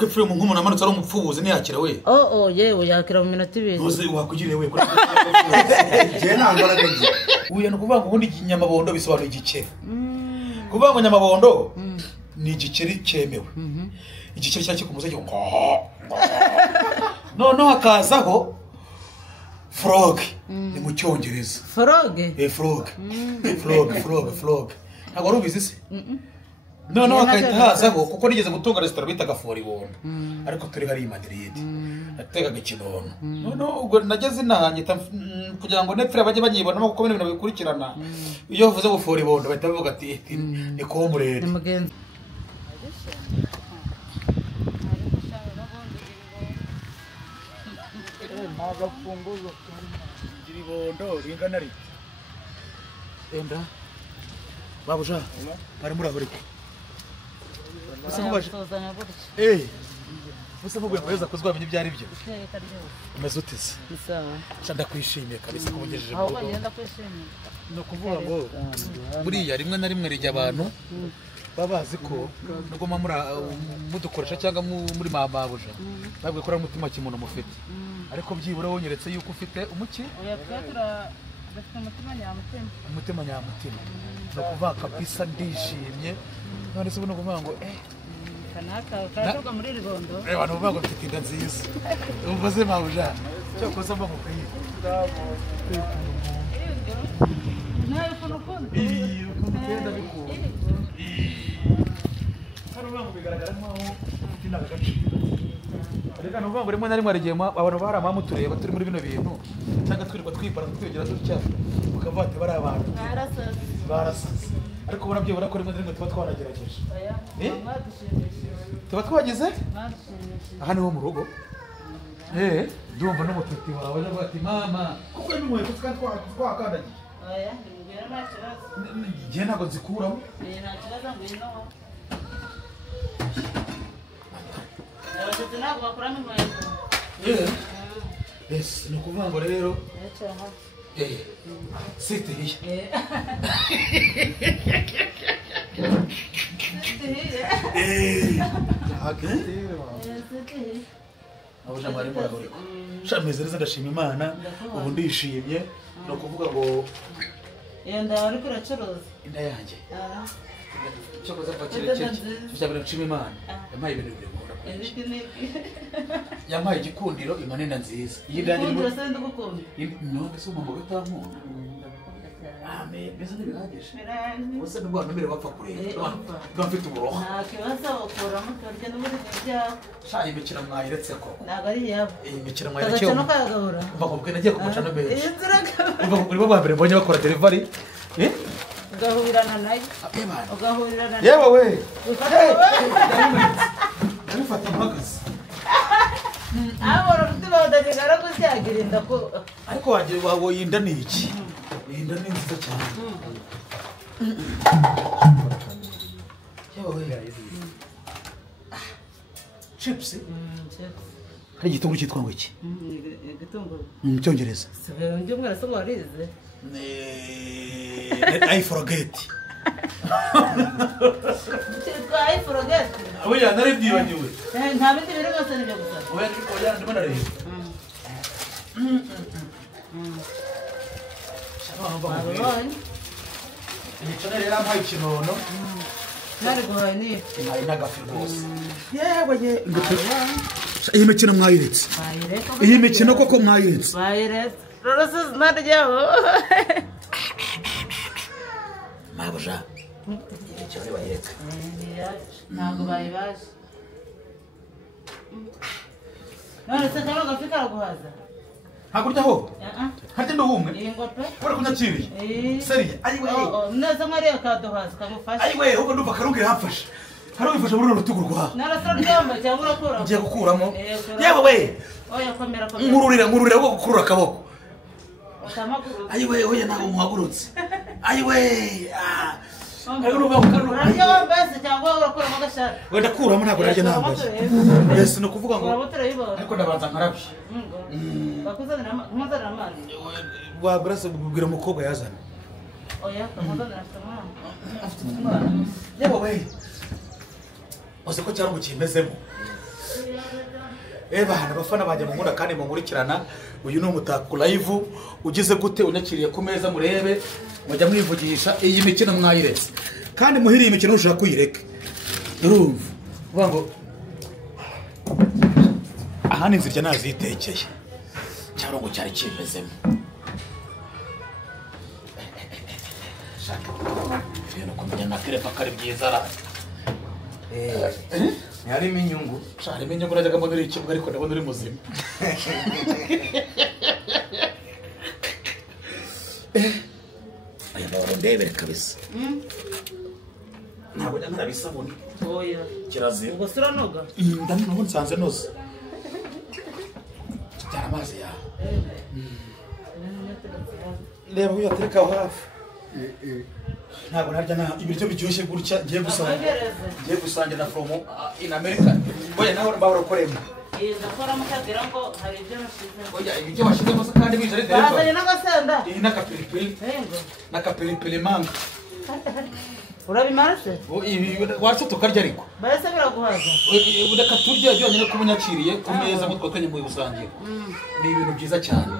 ariko pfire mu nkumuntu amanutse ari umupfubuzi ntiyakira we yewe yakira mu minota ibiri uzi wakugiriye we je nangora gaje uyu nukuvuga ngo ubundi inyamabondo bisobanura igikeri kuvuga ngo nyamabondo ni igikeri cyemewe igikeri cyake ku museke no hakazaho frog ni mu cyongereza frog ntabwo ari ubizi se no hakaita hazaho kuko nigeze gutunga restaurant bitaga Foribondo ariko turi hari i Madrid natekaga ikinono no ubwo nageze nahanyita kugira ngo nepfira baje banyibona kuko ibintu bikurikirana iyo uvuze ngo Foribondo bahita bavuga ati ni komurere mugenzi agafunguzo Foribondo ringana ri enda babuja bari muri abariko Musa mubuye kweza kuzwa binyi byari byo. Umeze uteze. Sawa. Shanda kwishimiye kabisa kubugejeje mu rugo. Aho yenda kwishimiye. No kuvuga ngo buriya rimwe na rimwe rije abantu babazi ko nugo mamura mudukoresha cyangwa muri mababuja. Babwe kora umutima kimuntu mufite. Ariko byibura wonyeretse yuko ufite umuki? Oya twatura bafite umutima nyamutima. No kuvuga kabisa ndishimye. None se ubona kuvuga ngo kanaka kajoga muri ribondo abantu bago mfite inda nziza umvaze mabuja cyo koza mba mukayi nayo kunukundo ukunda biko hano bango bigaragara nkaho ufite agace reka no bango rimwe na rimwe arigema abantu baramamu tureba turi muri bino bintu cyangwa twirirwa twibara twegera dutya ukavate bari abantu barasase ariko burabyo burakora rimwe na rimwe tuba twaragerageje tuba twagize aha niho mu rugo ndumva n'umututi wawe navuga ati mama kuko ni mwe twakandagiye oya ngera nta kibazo ngiye ntabwo nzikuramo nta kibazo ngwino abashyitsi ntabwo bakuramo inkweto ni ukuvuga ngo rero site hiya abuje mwari murahuriko shameze neza ndashima Imana ubu ndishimye no kuvuga ngo yenda ariko uracuruza inda yanjye cyo koza pakire cyabira nshima Imana yampaye ibintu bikora yampaye igikundiro imanena nziza yidanje no se umumbo gatankunda Amen. Bisa nibihagije. Wose nubwo numere bapfa kureba. Bafite uburoha. Nta kibazo bakuramo turya n'uburi byaho. Sha imikira mwayiretse ko. Naga ari yabo. Imikira mwayiretse. Kagacano kagahura. Bakubwe nagiye kumuca no beza. Inziraga. Bakubwe bo bambere mbonye bakora delivery. Ugahurana nayo. Ugahurana. Yewe we. Ndabifata mpagaze. Abora ruti badagara ko cyagirinda ko ariko wagira wawo yinda ni iki? Yinda ni nziza cyane. Yewe. Chips. Hari igitunguru cyitwa ngo iki? Igitunguru. Mu cyongereza. Sebe nje mwara so warize. I forget. I forget. Oya naribyibagiwe. Nta bindi biri bose nibyo gusa. Oya ndimo nareba. Imicanire yarampaye ikinono. Nari guhaye ni. Nari nagafi rwose. Yewe ye. Iyi mikino mwayiretse. Iyi mikino koko mwayiretse. Bayiretse. Rorose naryaho. Mabuja. Cyane bayiretse. Ntabwo bayibaje. None se kano gafi karaguhaza. Hakuryaho? Hati ndo humwe? Ingope. Wari kunyakiriye? Seri. Ayiwe. Neza nkariya kaduhaza kamufasha. Ayiwe, uko ndumva karunge hafashe. Karunge muri rutugu rwa. Narasa ryamba cyangwa urakura. Ngiye gukuramo. Yewe we. Oya komera. Ngururira wo gukurura akaboko. Otamakuru. Ayiwe, oya nago muhagurutse. Ayiwe. Urarya wambese cyangwa urakuramo agashati? Wenda kuramo ntabwo narya nambaye. Yes no kuvuga ngo. Ariko ndabanza nkarabye. Bakuzanira amazi. Wa brase bubwira umukobwa yazana. Oya, kamuzanira afite umwana. Yewe we. Ose ko cyaro gukimezemo. bana abafana bajya mu nkunda kandi munkurikirana uyu ni Umutako live ugize gute unyakiriye ku meza murebe mujya mwivugisha iyi mikino mwayiretse kandi muhiriye imikino ushaka kuyireka urumva uvuga ngo aha ni nzirya nazitekeye cyangwa ngo cyari kimezemo shaka ibintu kumenya na telefa kari byiza ra harimo inyungu harimo inyungu najyaga mbona uri ikibuga ariko ndabona uri muzima aya mabaro ndebere kabisa ntabwo njya ntarabisabuni oya kirazira ubwo sura noga ndabona nsanze noze cyara amazi yawe reba uyu atereka aho hafi ntabwo narya ibiryo biryoshye gutya ngiye gusangira from in America boya naho barokoremo ndakora mukagira ngo hari ibyo nasize oya ibyo bashizemo se kandi bije ari bazanye n'agasenda n'akapiripiri n'akapiripiri manga urabimara se watse tukarya ariko bahise biraguhaza reka turya byonyine ko munyakiriye ku meza mutwe kwenye mu gusangira ni ibintu byiza cyane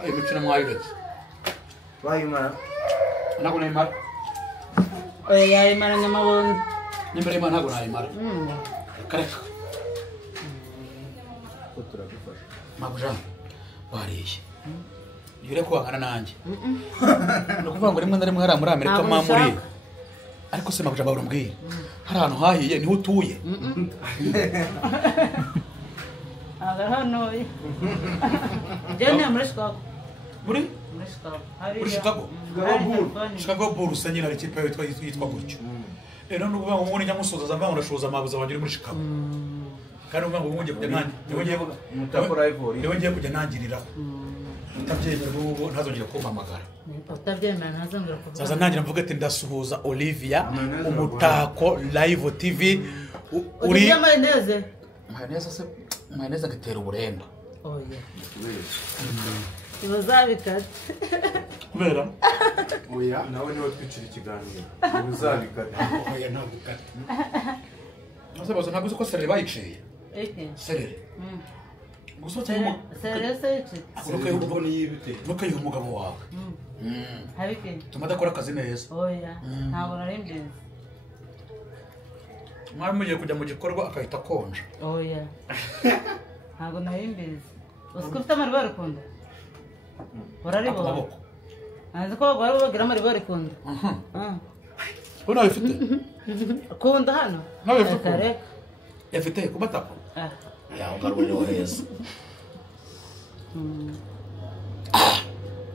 ayo mikino mwayiretse bayimara ntabwo nayimara oya yayimara nyamabondo n'imbere y'Imana ntabwo nayimara kareka ko turagufasha mabuja wariye yure ko wangana nanjye no kuvuga ngo rimwe na rimwe hari muri Amerika mamuri ariko se mabuja barumbwira hari ahantu hahiye niho utuye aga hano jene muri Chicago muri Chicago Chicago Bulls nyine ari kipe yitwa gutyo rero no kuvuga ngo umuntu nyamusoza zamba urashoza amabuza wanjye muri Chicago kandi uvuga ngo ngiye kujya nanjye Umutako live niwe ngiye kujya nangiriraho utabyemera ubu ntazongera kumpamagara utabyemera ntazongera kuvuga sasa nanjye mvuga ati ndasuhuza Olivia Umutako live TV uri mayoneze se mayoneze gatera uburenda oya uzabikata kubera oya nawe niwe twicira ikiganiro uzabikata oya ntabwo ukata ase bazo ntabwo uko serere bayiciye serere gusa cyangwa serere ubwo niyibite nukayiha umugabo wawe habike tumadakora akazi neza oya ntabwo nari mbizi mwari mugiye kujya mu gikorwa akahita konja oya ntabwo nari mbizi uzi ko ufite amaribori kunda uraribona nzi ko bagwari bagira amaribori kunda ko nawe ufite kunda hano nawe ufite yafite ku matako yaho ngaruriro heza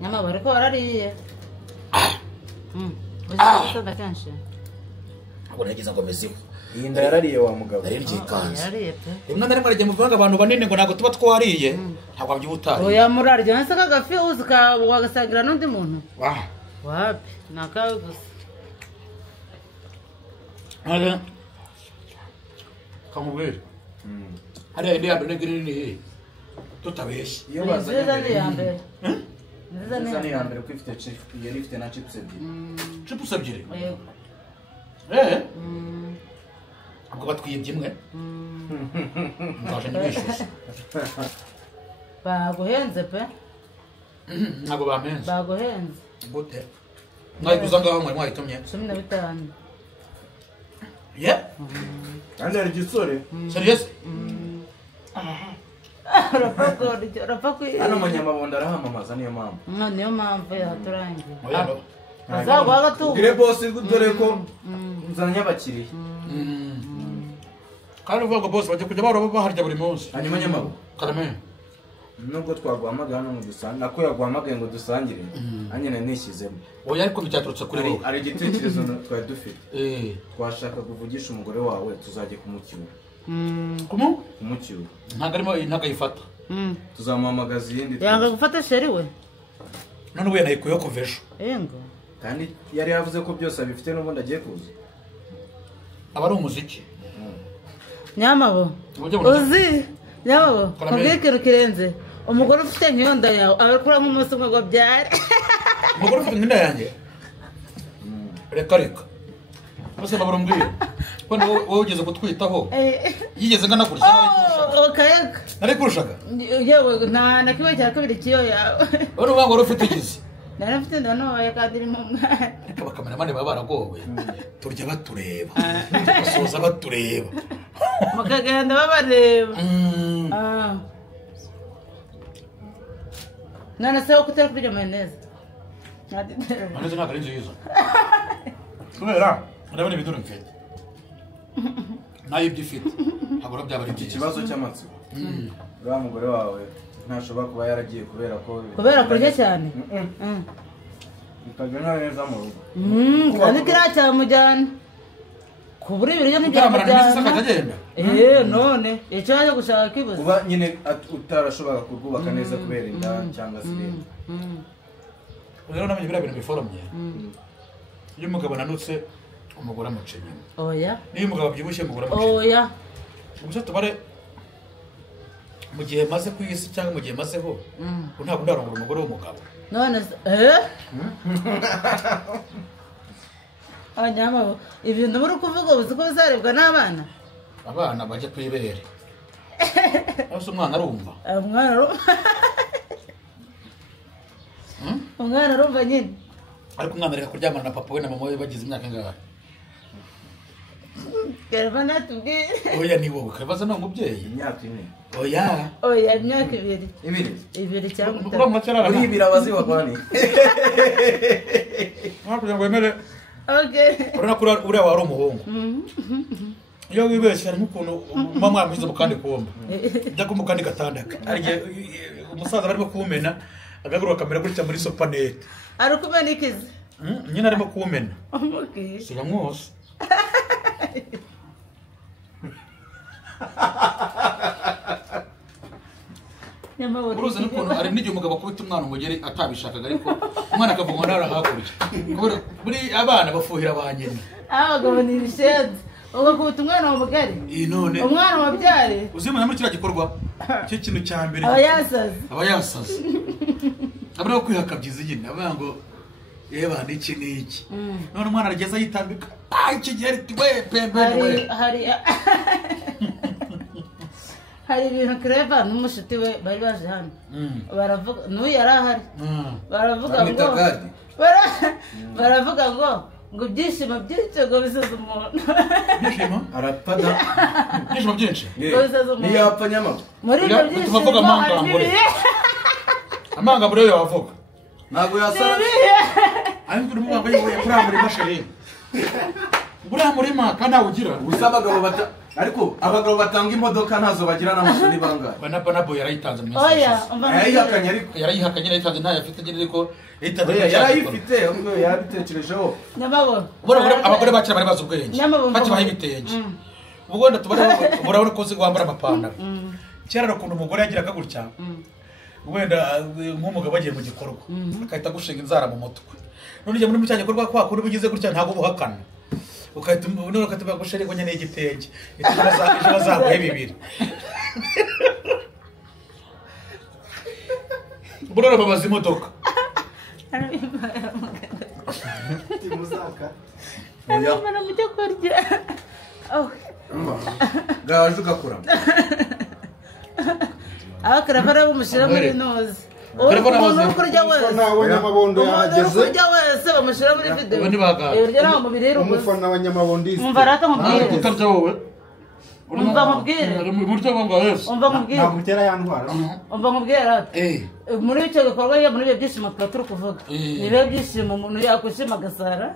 nyama bari ko barariye uzi ko kenshi ngo nagize ngo meziho iyi nda yarariye wa mugabo nari ryikanze yarariye pe rimwe na rimwe rajya muvanga abantu banini ngo ntabwo tuba twariye ntabwo abyubutari oya muraryo nse kagafi uzi wagasangira n'undi muntu wapi nakawe gusa ale kamubwira hariya indi yambere nini tutabeshye iyo bazanye nziza ni yambere nziza ni yambere ko ifite chips yari ifite na chips ebyiri chips ebyiri yego ubwo batwiyibye imwe nzaje nibishyushye baguhenze pe ntabwo bamenze baguhenze gute mwayiguza ngaho mwari mwayitumye 15 ye kandi ari gisore serious hano munyamabondo arahamamaza niyo mpamvu niyo mpamvu yaturangiye oya azagwa gatubu ugire boss dore ko nzanye abakiriya kandi uvuga ngo boss bajya kujya baroba baharya buri munsi hanyuma nyamabo karame nubwo twaguhamagaye hano ngo dusangire nako yaguhamagaye ngo dusangire anyene nishyizemo oya ariko byaturutse kuri wowe ari igitekerezo twari dufite twashaka kuvugisha umugore wawe tuzajye kumucyura kumucyura ntabwo ayifata tuzamuhamagaza iyindi yanga gufata sheri we none ubu yanayikuyeho kuva ejo yego kandi yari yavuze ko byose abifite n'ubundi agiye kuza aba ari umuziki nyamabo uzi nyamabo kubwira ikintu kirenze umugore ufite nk'iyonda yawe abakura nk'umunsi umwe ngo byare umugore ufite nk'inda yanjye reka bose barumbwira ko wowe ugeze kutwitaho yigeze ngana kurusha nari kurushaga yewe na kiwe cya kabiri kiyo yawe wari uvuga ngo ufite igize nari mfite ndanoye kandi irimo umwana ariko abakameramani baba baragowe turya batureba tugasoza batureba mukagenda babareba none se uko utari kurya mayoneze mayoneze ntabwo ari nziza kubera urabona ibiduru mfite nayo ibyo ufite ntabwo byaba ari byiza ikibazo cy'amatsiko uriya mugore wawe ntashobora kuba yaragiye kubera kurya cyane bikagenda neza mu rugo kandi kiriya cyamujyana kubura ibiryo ntibyamujyana none icyo yaje gushaka kibuze kuba nyine utarashobora kurwubaka neza kubera inda cyangwa se ibindi rero namenye biriya bintu biforomye iyo umugabo ananutse umugore amuca inyuma oya niyo umugabo abyibushye umugore amuca inyuma oya gusa tubare mu gihe maze ku isi cyangwa mu gihe mazeho ntabwo ndarongora umugore w'umugabo none abanyamabo ibintu muri kuvuga uzi ko bizarebwa n'abana abana bajya ku ibere ese umwana arumva umwana arumva nyine ariko umwana reka kuryamana na papa we na mama we bagize imyaka ingahe Kereva natubwire oya ni wowe Kereva ni umubyeyi imyaka ine oya imyaka ibiri cyangwa itatu uri ibiri abazibagwani kugira ngo wemere urabona ko uriya wari umuhungu iyo wibeshye harimo ukuntu muba mwamwize mu kandi kumba ujya mu kandi gatanda umusaza barimo kuwumena agaguru bakamera gutya muri sopanete ari kumena ikizi nyine arimo kuwumena siga mwose uruzi n'ukuntu hari n'igihe umugabo akubita umwana umugeri atabishakaga ariko umwana akavuga ngo ntara hakurya buri abana bafuhira ba nyina abagabo ni ibishenzi ugakubita umwana wa mugari umwana wabyare uzimenya muri kiriya gikorwa cyo kintu cya mbere aba yasaze aba ari kwihakabyiza nyine avuga ngo yeba n'iki n'iki none umwana arageza yitambika iki gihe we pembe hari ibintu Kereva n'umushuti we bari baje hano baravuga n'uyu yari ahari baravuga ngo ibyishimo byinshi ngo bisaza umuntu ibyishimo arapada ibyishimo byinshi ntiyapfa nyamara muri ibyo byishimo amangambure yo yavuga ntabwo yasara ariko uri muganga yiwe kurambura imashini buriya murima kandi nawugira gusa abagabo batanga imodoka ntazo bagira n'amashuri bangahe banabo yarayitanze mu minsi yarayihakanye ariko yarayitanze ntayo afite nyine ariko yarayifite ubwo yarabitekerejeho abagore bakira bari bazi ubwenge bakibaha ibitenge ubwo wenda urabona ko uzi wambara amapantaro kera ukuntu umugore yagiraga gutya wenda nk'umugabo agiye mu gikorwa akahita agushinga inzara mu mutwe none ujya muri cya gikorwa kwa kuri ugize gutya ntabwo ubuhakana ukahita bagushereko nyine igitenge ejo bazaguhe bibiri burora babaza imodoka gaje ugakura Kereva rero umushyira muri noze umuntu uri kurya wese bamushyira muri videwo ibiryo ntaho mubiri umufana wa nyamabondisi umva rata nkubwire utarya wowe umva nkubwire ntabwo utera ya ndwara umva nkubwire rata muri icyo gikorwa muri ibyo byishimo tuba turi kuvuga nibihe byishimo umuntu yakwishima agasara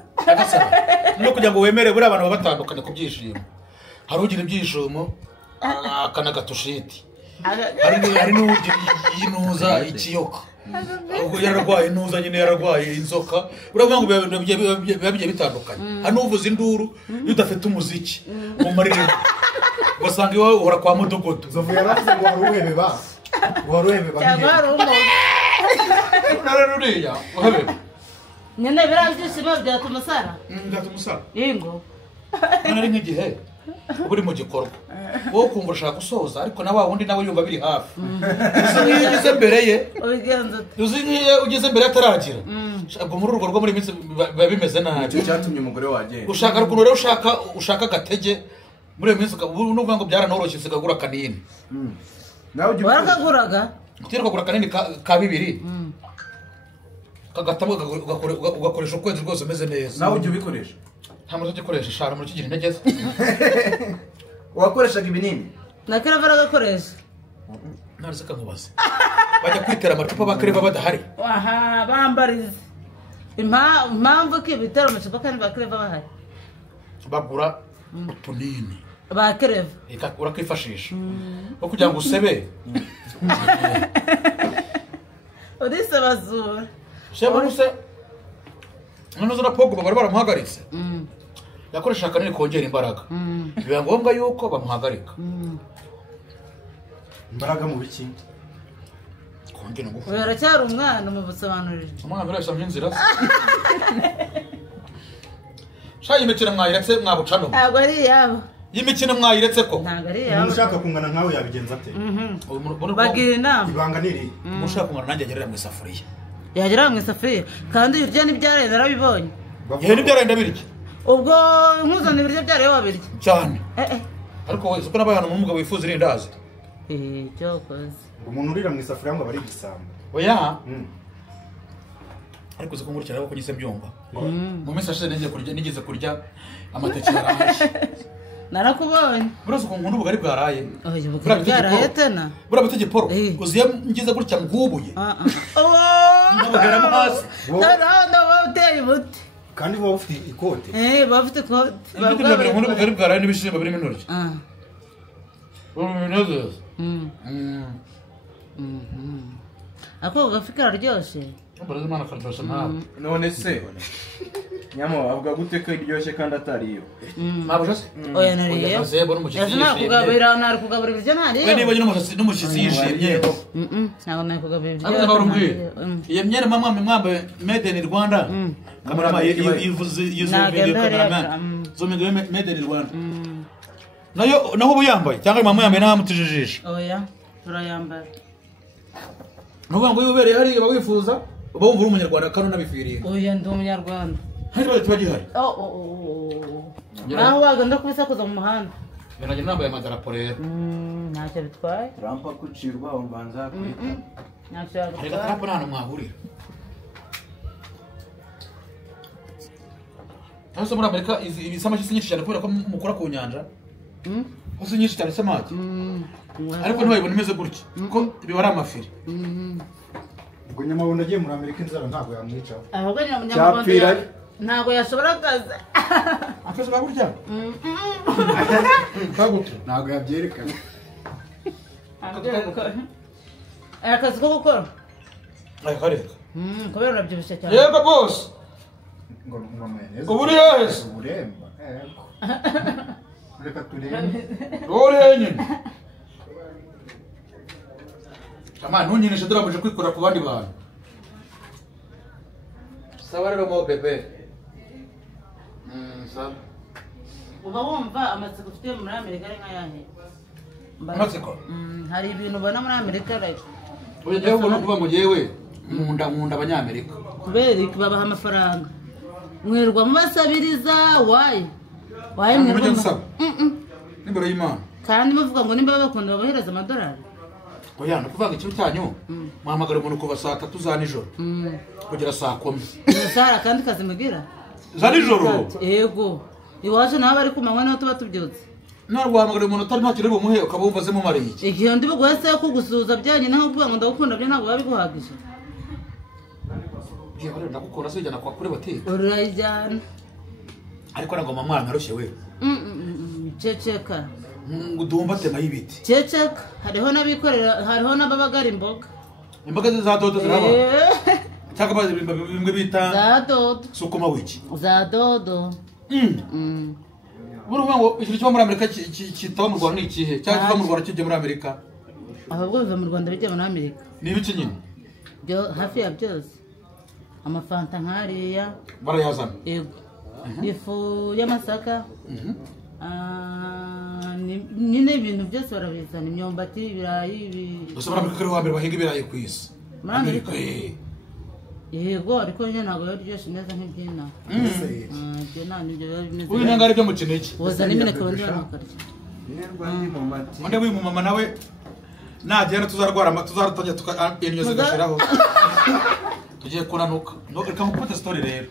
no kugira ngo wemere buriya abantu baba batandukanye ku byishimo hari ugira ibyishimo akanagatushiti hari n'ugira inuza ikiyoka yararwaye inuza nyine yararwaye inzoka uravuga ngo biba bigiye bitandukanye hari n'uvuza induru iyo udafite umuziki mu maririmbo ugasanga iwawe uhora kwa mudogodo zovu yaravuze ngo waruhebe cyangwa hari umuntu urarara uriya uhebeba nyine biriya byishimo byatuma usara byatuma usara yingo none ari nk'igihe uri mu gikorwa wowe ukumva ushaka gusoza ariko na wa wundi nawe yumva biri hafi uzi nk'iyo ugeze mbere ye uzi nk'iyo ugeze mbere ataragira ubwo muri urwo rwo muri minsi biba bimeze nabi icyo cyatumye umugore wagenda ushaka ukuntu rero ushaka agatege muri iyo minsi n'uvuga ngo byaranoroshye usigagura kanini nawe ujya warakaguraga ukagura kanini ka 2 kagatamo ugakoresha ukwezi rwose umeze neza nawe ujya ubikoresha nta muntu ugikoresha ishara muri kigira intege ze wakoreshaga ibinini na Kereva aragakoresha ntaretse kankubaze bajya kwitera amacupa ba Kereva badahari aha bambarize impamvu ko ibitera amacupa kandi ba Kereva bahari bagura utunini ba Kereva urakifashisha ko kugira ngo usebe urisabazura shema ruse none zona Pogba bari baramuhagaritse yakoresha kanini kongera imbaraga biba ngombwa yuko bamuhagarika imbaraga mu biki kongera ngufu baracyari umwana mu busobanurire umwana birasa nk'inzira shayi imikino mwayiretse mwabucano ntabwo ari yabo y'imikino mwayiretse ko ntabwo ari umuntu yabo ushaka kungana nkawe yabigenza ate bagira inama ibanga niri umuntu ushaka kungana nanjye agerera mu isafuriya yagera mu isafuriya kandi ibiryo n'ibyarenda narabibonye yewe n'ibyarenda birya ubwo nkuzana ibiryo byareba wabirya cyane ariko wowe uko nabaye hano umugabo wifuza irindazi cyokoze umuntu urira mu isafuriya ngo bari igisambo oya ariko uzi ko nkurikira ko nyise mbyumva mu minsi ashize nigeze kurya amateke yaraje narakubonye buraza ukuntu nkunda ubugari bwaraye ubugari bwaraye tena buriya bita igiporo uziye ngize gutya ngubuye ndabugeramo hasi ndaba uteye umuti kandi baba bafite ikote bafite ikote nkunda ubugari bwaraye n'ibishimbo birimo intoryi binezeza ako gafi kararyoshye mbaraza imana akaryoshye nawe none se nyamo avuga gute ko iryoshye kandi atariyo ntabwo se oya nariye nari kugaburira ibiryo nariye we niba n'umushyitsi yishimye ntabwo nari kugaburira ibiryo ariko barumbwiye iyo myenda mwambaye made in Rwanda kamerama yuzuye made in Rwanda naho ubu yambaye cyangwa mama yambaye ntamutijijisha oya turayambara nuvuga ngo yubereye hari abawifuza uba wumva uri umunyarwanda kandi unabifiriye oya ndi umunyarwanda hari ikibazo kiba gihari naho wagenda kubisakuza mu muhanda nanjye nambaye amadarapo rero ntacyo bitwaye rampa kucirwa umbanza kwita ntacyo hari bitwaye gatarapo nta hantu mwahurira hano muri Amerika isamaki si nyinshi cyane kubera ko mukora ku nyanja hose nyinshi cyane isamaki ariko ntiwayibona imeze gutya kuko biba ari amafiri ubwo nyamabundi agiye muri Amerika inzara ntabwo yamwicaho ahubwo nyamabundi ntabwo yashobora akazi akazi ka gutya kagute ntabwo yabyerekana akazi ko gukora kareka kubera urabyibushye cyane yego bose ngo mayoneze ubu uri hehe se uremba reka turebe wowe uri hehe nyine amana ntunyinishe turabuje kwikora ku bandi bantu sawa rero mo bebe sawa uba wumva amatsiko ufite muri Amerika ari nk'ayahe amatsiko hari ibintu ubona muri Amerika like ujya ubona kuvuga ngo yewe nkunda abanyamerika kubera iki babaha amafaranga mwirwa mubasabiriza wayi mwirwa nsaba n'imbere y'Imana kandi muvuga ngo nimba bakunda babahereza amadolari oya nukuvuga ikintu cyanyu muhamagara umuntu kuva saa 3 za nijoro kugera saa 10 umusara kandi kazi mugira za nijoro yego iwacu naho bari kumanywa naho tuba tubyutse ntabwo wahamagara umuntu utari nta kintu bumuhe ukaba wumva ze mumariye iki igihe ndi bugwese yo kugusuhuza byanye naho kuvuga ngo ndagukunda byo ntabwo babiguhagije ndagukunda sijyana kwa kuri botike urayijyana ariko ntabwo mama narushye we ceceka udumba tema y'ibiti ceceka hariho n'abikorera hariho n'ababagara imboga za dodo ziraba cyangwa bimwe bita za dodo sukuma wiki za dodo buruvuga ngo ikintu kiba muri Amerika kitaba mu Rwanda ni ikihe cyangwa kiva mu Rwanda kijya muri Amerika ahubwo biva mu Rwanda bijya muri Amerika ni ibiki nyine byo hafi ya byose amafanta nkariya barayazana yego ifu y'amasaka nyine ibintu byose barabizana imyumbati ibirayi gusa muri Amerika ari wa mbere bahinga ibirayi ku isi muri Amerika yego ariko nyine ntabwo biba biryoshye neza nk'ibyina byina nibyo biba bimeze uyu ntabwo ari byo mu Kinigi uzana imineke abandi banakarya undi w'uyu mumama nawe nagenda tuzarutangira indyo zigashiraho tugiye kunanuka reka mukubite story rero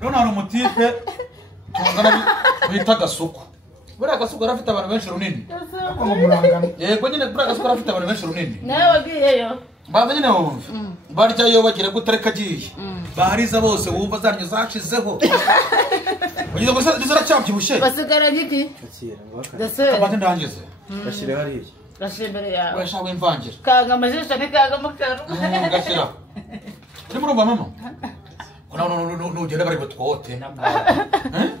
none hari umutipe tungana bita Gasuku buriya Gasuku arafite abantu benshi runini yego nyine buriya Gasuku arafite abantu benshi runini nawe wagiyeyo baza nyine wumva baryayo bagira gutare kagiye bahariza bose wumva zanyu zacizeho ugize ngo ziracyabyibushye basigara giki kabate ndangize bashyire hariya gashyira imbere yawe wesha wimvangira kanga amajisho nikanga mukara gashyira uri murumva mama nugenda bari butwote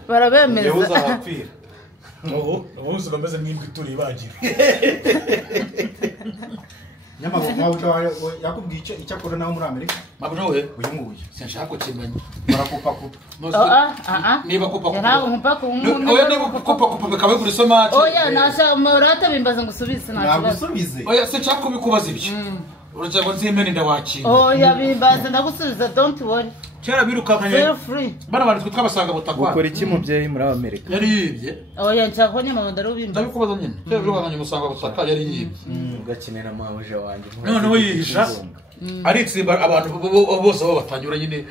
barabemeza yewe uzahapfira ubuze bameze nk'imbwa ituriye bagira nyamaboko yakubwiye icyo akora nawe muri Amerika mabro we uyu nguyu sinshaka kukimenya barakupa niba kupa ntabwo nkupa ku muntu oya niba kupa bikawe kuri somati oya nasha murata bimbaza ngo usubize nagusubize oya sinshaka kubikubaza ibyo uretse ngo nzimene ndawakira oya bimbaza ndagusubiza don't worry kera birukanye feel free bana bari twabasanga butakwa ukora iki mubyeyi muri Amerika yari yibye oya nshaka ko nyama ndarubimba ndabikubaza nyine kera birukanye musanga butaka yari yibye ugakenera mawuje wanjye none we yihisha aritsimba abantu bose baba batanyura nyine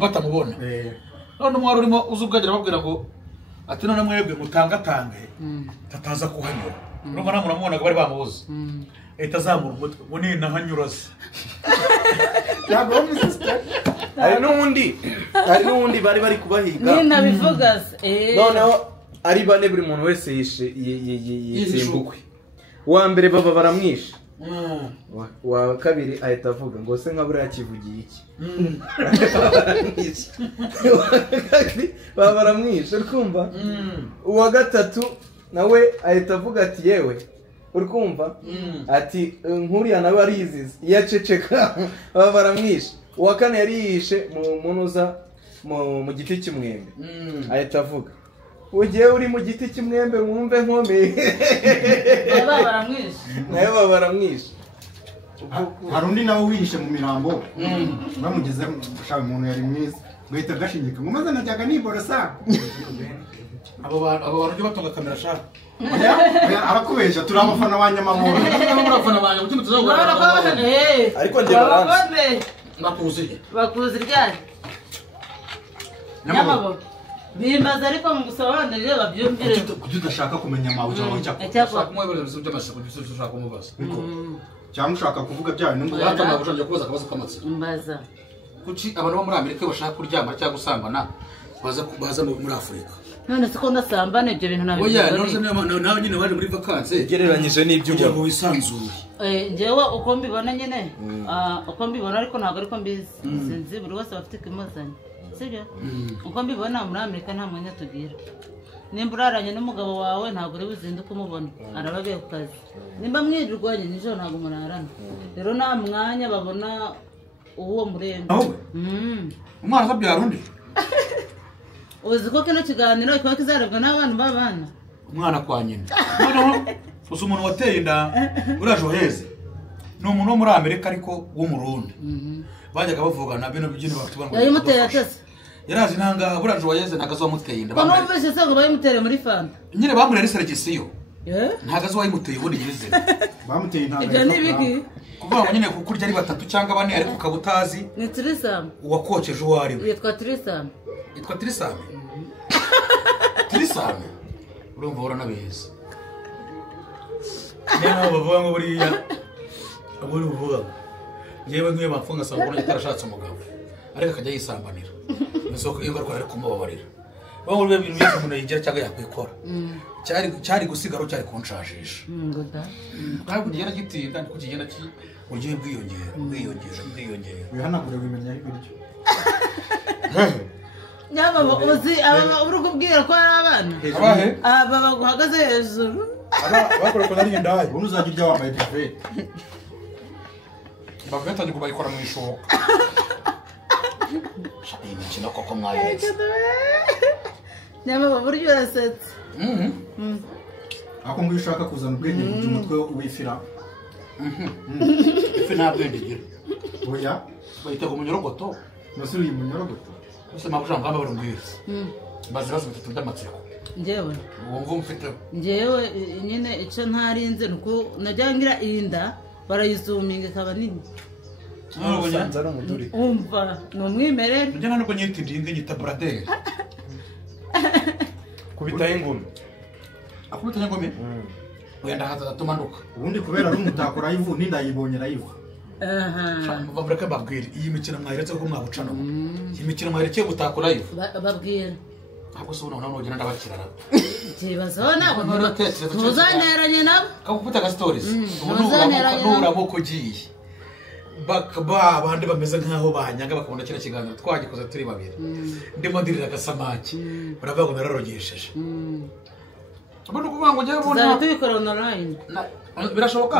batamubona none umwari urimo uzubwagira babwira ngo ati none mwebwe mutangatange tataza kuhanyura urumva namwe namubonaga bari bamubuze ahita azamura umutwe ngo ni nahanyura se hari n'undi bari kubahiga ni nabivuga se noneho ari bane buri muntu wese yitsimbuwe wa mbere baba baramwishe wa kabiri ahita avuga ngo se nka buriya kivugiye iki baba baramwishe urumva uwa gatatu nawe ahita avuga ati yewe urumva ati nkuriya nawe arizize yaceceka baba baramwishe uwa kane yari yihishe mu munuza mu giti cy'umwembe ahita avuga ugiye uri mu giti cy'umwembe wumve nkomeye nawe baba baramwishe hari undi nawe wihishe mu mirambo bamugeze ushaka umuntu yari mwiza ugahita agashingika ngo maze najyaga niborosa abo bantu ujye batunga kamera shaka arakubesha turi abafana ba Nyamamuru abafana banjye mutima tuzagura ariko njye baranze bakuzi ryari nyamaboko bimbaza ariko mu gusobanurira babyumvire kuki udashaka kumenya mawuje wawe cyakora kumwebereza by'amasako ushaka kumubaza cyangwa ushaka kuvuga byawe n'ingufu batama bujanje kubaza akabazo k'amatsiko mbaza kuki abantu bo muri Amerika bashaka kuryama cyangwa gusambana baza muri Afurika none se ko ndasambana ibyo bintu nabyo oya nawe nyine waje muri vacances gereranyije n'ibyo kugira ngo wisanzuye njyewe uko mbibona nyine uko mbibona ariko ntabwo ariko mbizi sinzi buri wese bafite ikimuzanye sibyo uko mbibona muri Amerika nta mwanya tugira nimba uraranye n'umugabo wawe ntabwo uri buzinduke umubona araba agiye ku kazi nimba mwirirwanye nijoro ntabwo murarana rero nta mwanya babona uwo murembe umwana azabyara undi uzi ko kino kiganiro kiba kizarebwa n'abana b'abana umwana kwa nyina noneho uzi umuntu wateye inda uraje uheze ni umuntu wo muri Amerika ariko w'umurundi bajyaga bavugana bino byino batubana yayimuteye atese yaraje nanga buraje wayeze nagazo wamuteye inda bamubeshe se ngo bayimutere muri fanta nyine bamurera iseregisiyo ntagazo wayimuteye ubundi yize bamuteye intanga ibyo ni biki kuvuga nyine kukurya ari batatu cyangwa bane ariko ukabutazi ni Trisam uwakoceje uwo ari we yitwa Trisam yitwa Trisam Trisam urumva ora nabeza nene bavuga ngo buriya aburi uvuga yewe nk'iyo bamfunga sanga ubona atarashatse umugabo ariko akajya yisambanira isoko iyo barwara ariko mubabarira bamwe mu bintu byose umuntu yigira cyangwa yakwikora cyari gusigara cyari kunshajisha ngoda ntabwo kugenda gitinda ndiko kigenda uryohe bwiyongera wihanagure wimenya ibiryo nyama uzi aba uri kubwira ko ari abana aba baguhagaze hejuru bakora ko ari indaya ubu uzajya urya wambaye buffet baveta ndi kubayikora mu ishoka imikino koko mwayetse nyama buryo urasetse ako ngo ushaka kuzana ubwenge mu mutwe wifira ifi nta bwenge igira oya bayita ngo umunyorogoto nasuri umunyorogoto gusa mabujanga ngamba bari ngwira bazi bazi bitatu by'amatsiko njyewe wumva umfite njyewe nyine icyo ntarinze nuko najyangira inda barayizuminga ikaba nini usanze ari umuduri umva ni umwimerere njye ntabwo nyita indinga nyita buraderi kubitaho ingumi akubita ingumi wenda haza tumanuka ubundi kubera ari umutako live n'indayibonye live muva mureke babwire iyi mikino mwaheretse ko mwabucana iyi mikino mwaherekeye gutako live babwira ntabwo se ubona ugenda ndabakirana ikibazo ntabwo ntuzanteranye nabo kakufite aga stories nuramuka ugiye abandi bameze nk'aho banyanga bakabona kino kiganiro twagikoze turi babiri ndimo ndirira agasamaki baravuga ngo nararogesheje ubundi ukuvuga ngo njyewe tuzajya tubikora online birashoboka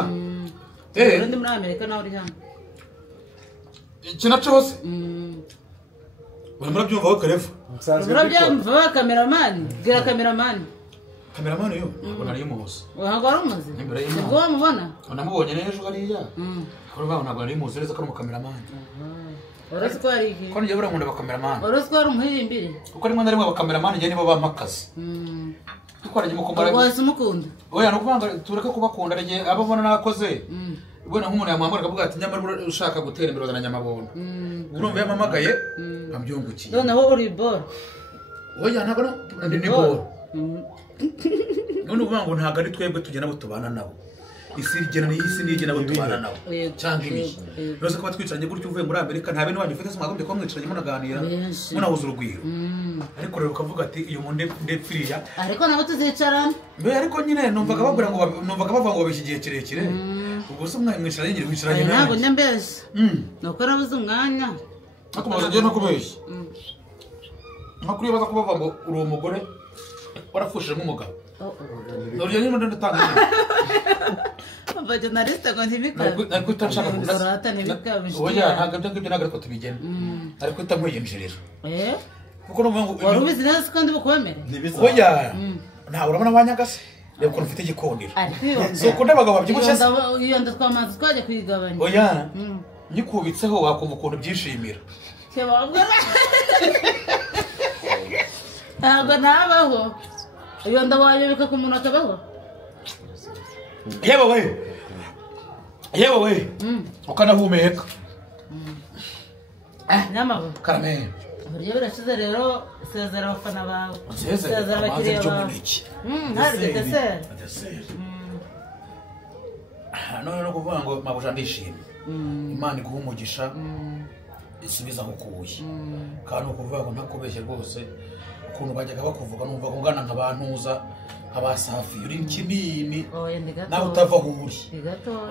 ubundi muri amerika nawe uri hano ikina cyose murabyumva aho karefa murabyumva ba kameramani bwira kameramani kameramani yo ntabwo nari muzi ntabwo wari umuzi ubwo wamubona namubonye n'ejo hariya ntabwo nari muzi neza ko ari umukameramani wari ko ari iki ko njye buriya nkunda abakameramani wari ko ari umuhirimbiri kuko rimwe na rimwe abakameramani njye nibo bampa akazi twaranye mukomara wese umukunda oya nukuvuga ngo tureke kubakunda igihe abo mbona nakoze ubona nk'umuntu yamwambara akavuga ati nyamara ushaka gutera imbere uzana nyamabondo urumva yamamagaye abyungukiye noneho uri boro oya ntabwo ni boro none uvuga ngo ntabwo ari twebwe tugena abo tubana nabo isi nigena abo tubana nabo cyangwa ibihe rwose kuba twicaranye gutyo uvuye muri amerika nta bintu wanyu ufite mwagombye kuba mwicaranye munaganira munahuza urugwiro ariko rero ukavuga ati iyo mu ndepfiriya ariko nabo tuzicarana mbe ariko nyine numvaga bavuga ngo babishye igihe kirekire ubwo se mwicaranye nyine mwicaranye nawe ntabwo nyambeshya nuko nabuze umwanya ariko mubaza njyewe no kubeshya nko kuribaza ko bavuga ngo uri umugore warapfushije nk'umugabo urugero nyine ndatanga abajonaliste ngo ntibikabe ariko utanshaka urata ntibikabe oya ntabwo ibyo ngibyo ntabwo ariko tubigena ariko utamwiyinjirira kuko nuvuga ngo wari ubizi neza ko ndi bukwemere oya ntawe urabona abanyagase reba ukuntu ufite igikundiro si ukunda abagabo babyibushye se iyo nda twamaze twajya kuyigabanya oya nyikubitseho wakumva ukuntu byishimira ntabwo ntabaho iyo nda wayobeka ku muntu atabaho yewe we ukanahumeka nyamabo karameye uburyo birashize rero sezera abafana bawe sezera abakiriya bawe hari deseri none no kuvuga ngo mabuja ndishimye imana iguha umugisha isubiza aho ukuye kandi ukuvuga ngo ntakubeshye rwose ukuntu bajyaga bakuvuga numva ngo ungana nk'abantuza nk'abasafi uri kinini nawe utava aho uri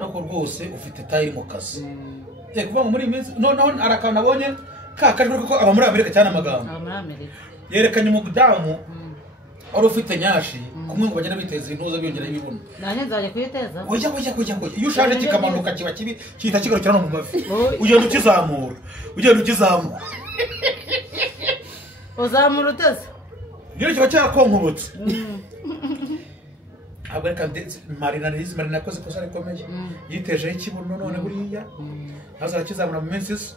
ariko rwose ufite tayiri mu kazi kuvuga ngo muri iyi minsi noneho hari akantu abonye kakajwe kuko aba muri amerika cyane amagambo yerekanye umudamu wari ufite nyashi kumwe ngo bagenda biteza intuza biyongera ibibuno nanjye nzajya kuyiteza oya iyo ushaje kikamanuka kiba kibi kihita kigarukira no mu mavi ugenda ukizamura uzamura uteze iyo kiba cyakonkobotse ntabwo reka marina yakoze ikosa rikomeye yitejeho ikibuno none buriya ntazakizamura mu minsi isa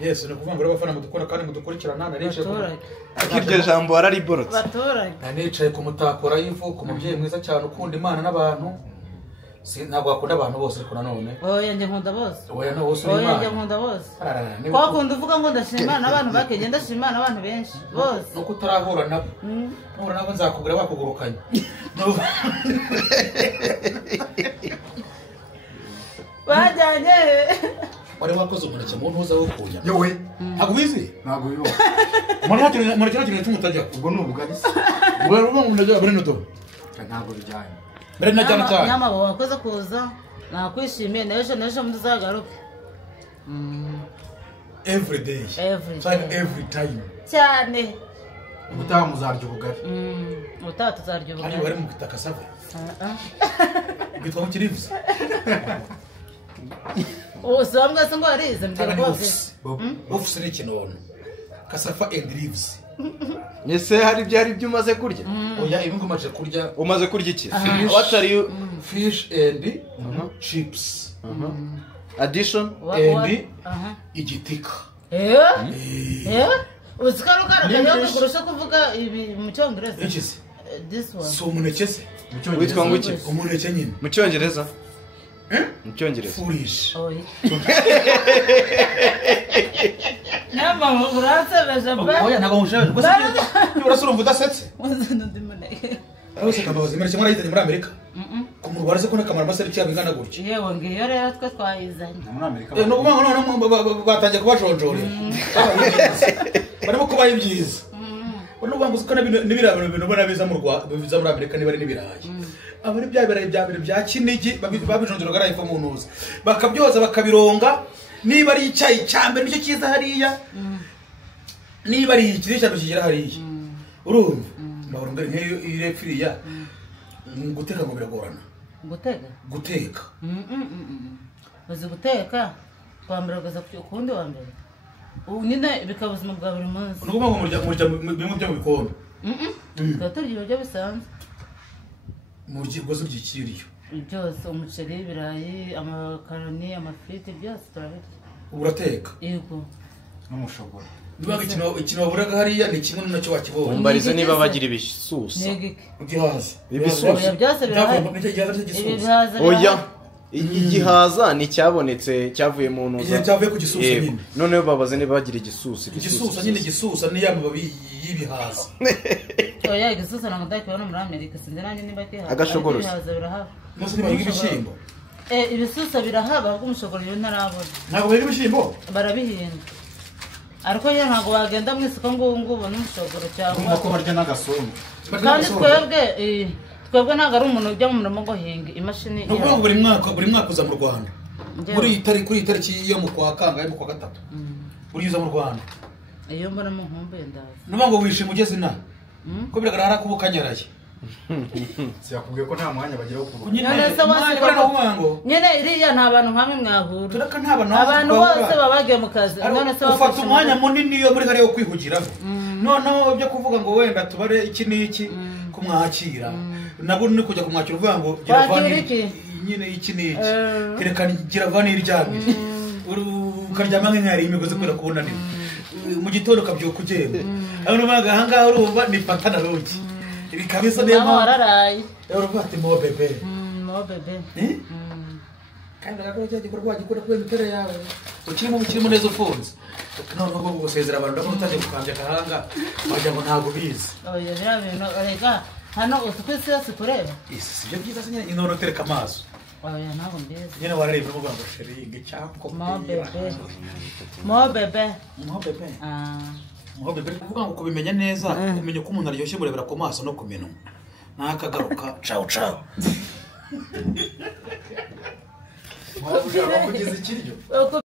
yesu ni ukuvuga ngo abafana mudukora kandi mudukurikirana iryo jambo warariborotse nicaye ku mutako rayivu ku mubyeyi mwiza cyane ukunda imana n'abantu ntabwo wakunda abantu bose ariko nanone oya njye nkunda bose oya no bose oya njye nkunda bose twakunda uvuga ngo ndashima n'abantu bakegeye ndashima n'abantu benshi bose nuko utarahura nabo nuhura nabo nzakugura bakugurukanye bajyanye wari wakoze umuneke mu ntuza wo kunya yowe ntabwo ubizi ntabwo bibaho umuneke nta kintu cy'umutajya ubwo ni ubugari se ubwo rero umuntu ajya muri nuto ntabwo bijyanye mbere najyana cyane nyamabo wakoze kuza nakwishimiye n'ejo muzagaruke every day every time cyane ubutaha muzarya ubugari ubutaha tuzarya ubugari hano bari mu gitaka sava bwitwa mu kirivuze usanga se ngo warize mbere rwose office ni kinono kasafa and leaves ese hari ibyo umaze kurya oya ibi ngumaje kurya umaze kurya iki what are you fish and chips addition and igitika uzikano karagayo kurusha kuvuga ibi mu cyongereza ikize this one so umuneke se witwa ngo iki umuneke nyine mu cyongereza mu cyongereza foolish nama urasebeje ba oya ntago mushaje gusa urasura udasetse wazana ndimuneke arose kababazi mere cyangwa yitanye muri Amerika kumurwara se kone kamara maseri cyangwa ingana gutya yewe ngiyo rero twe twayizanye muri Amerika no kubanga none batangiye kubajonjorera barimo kubaye ibyiza no kubanga uzikana n'ibirabiro bintu bona biza mu Rwanda biza muri Amerika niba ari n'ibirayi abari byabiraye bya Kinigi babijonjora garayifa mu ntuza bakabyoza bakabironga niba ari icyayi cyambe nicyo kiza hariya niba ari ikiri cyane kigera hariya urumva ndabona nk'iyo irefiriya guteka ngo biragorana guteka uzi guteka twambaraga kundi wa mbere ubu nyine bikaba ubuzima bwa buri munsi nukuvuga ngo murya bimwe byo mu bikombe tugaturya ibiryo bisanzwe murya ubwoze by'ikiriyo byose umuceri ibirayi amakaroni amafiriti byose turabirya urateka yego n'umushogoro niba ikintu baburaga hariya ni kimwe nacyo wakibonye umbarize niba bagira ibisusa igihaza ibisusa byose birahari ibi bihaza oya igihaza ni cyabonetse cyavuye mu ntuza cyavuye ku gisusa nyine noneho babaze niba bagira igisusa nyine igisusa ni ya mababi y'ibihaza oya igisusa ntabwo ndakibona muri Amerika sinzi nanjye niba kihaza agashogorozi ibihaza birahaba nose niba y'ibishyimbo ibisusa birahaba ahubwo umushogoro yo ntarabona ntabwo bari ibishyimbo barabihinga ariko rero ntabwo wagenda mu isoko ngo ubone umushogoro cyangwa ko barya n'agasombe kandi twebwe ntabwo ari umuntu ujya mu murimo ngo hinga imashini ni ukuvuga buri mwaka uza mu Rwanda kuri iyi tariki yo mu kwa kangahe mu kwa gatatu uriza mu Rwanda iyo mbona mu nkumbuye ndaza nuvuga ngo wishima ugeze ina ko biragaragara ko ubukanyaraye siyakubwiye ko nta mwanya bagira wo kuruhuka nyine iriya nta bantu nk'amwe mwahura tureka nta bantu abantu bose baba bagiye mu kazi none se ufata umwanya munini yo muri hariya wo kwihugiraho noneho byo kuvuga ngo wenda tubare iki n'iki kumwakira nabwo ni kujya kumwakira uvuga ngo gira vani nyine iki n'iki kerekana gira vani iryamye ukaryama nk'inkari imigozi kubera kubona nini mu gitondo ukabyuka ugenda aha ngaha urumva ni patana rogi ibi kabisa niyo mpamvu wararaye uruvuga ati mo bebe kandi agakora cya gikorwa gikora kubera imiterere yawe ukirimo neza ufunze noneho ngo gusezera abantu ndabona utajya gukambya agahanga wagira ngo ntabwo bizi oya biriya bintu rega hano utwese yose tureba si byo byiza se nyine inono tereka amaso oya ntabwo mbizi nyine warareba urimo ngo sheringi cyangwa mo bebe kuvuga ngo kubimenya neza kumenya uko umuntu aryoshye murebera ku maso no ku minwa nakagaruka cawu cawu waba ujya kugiza ikiryo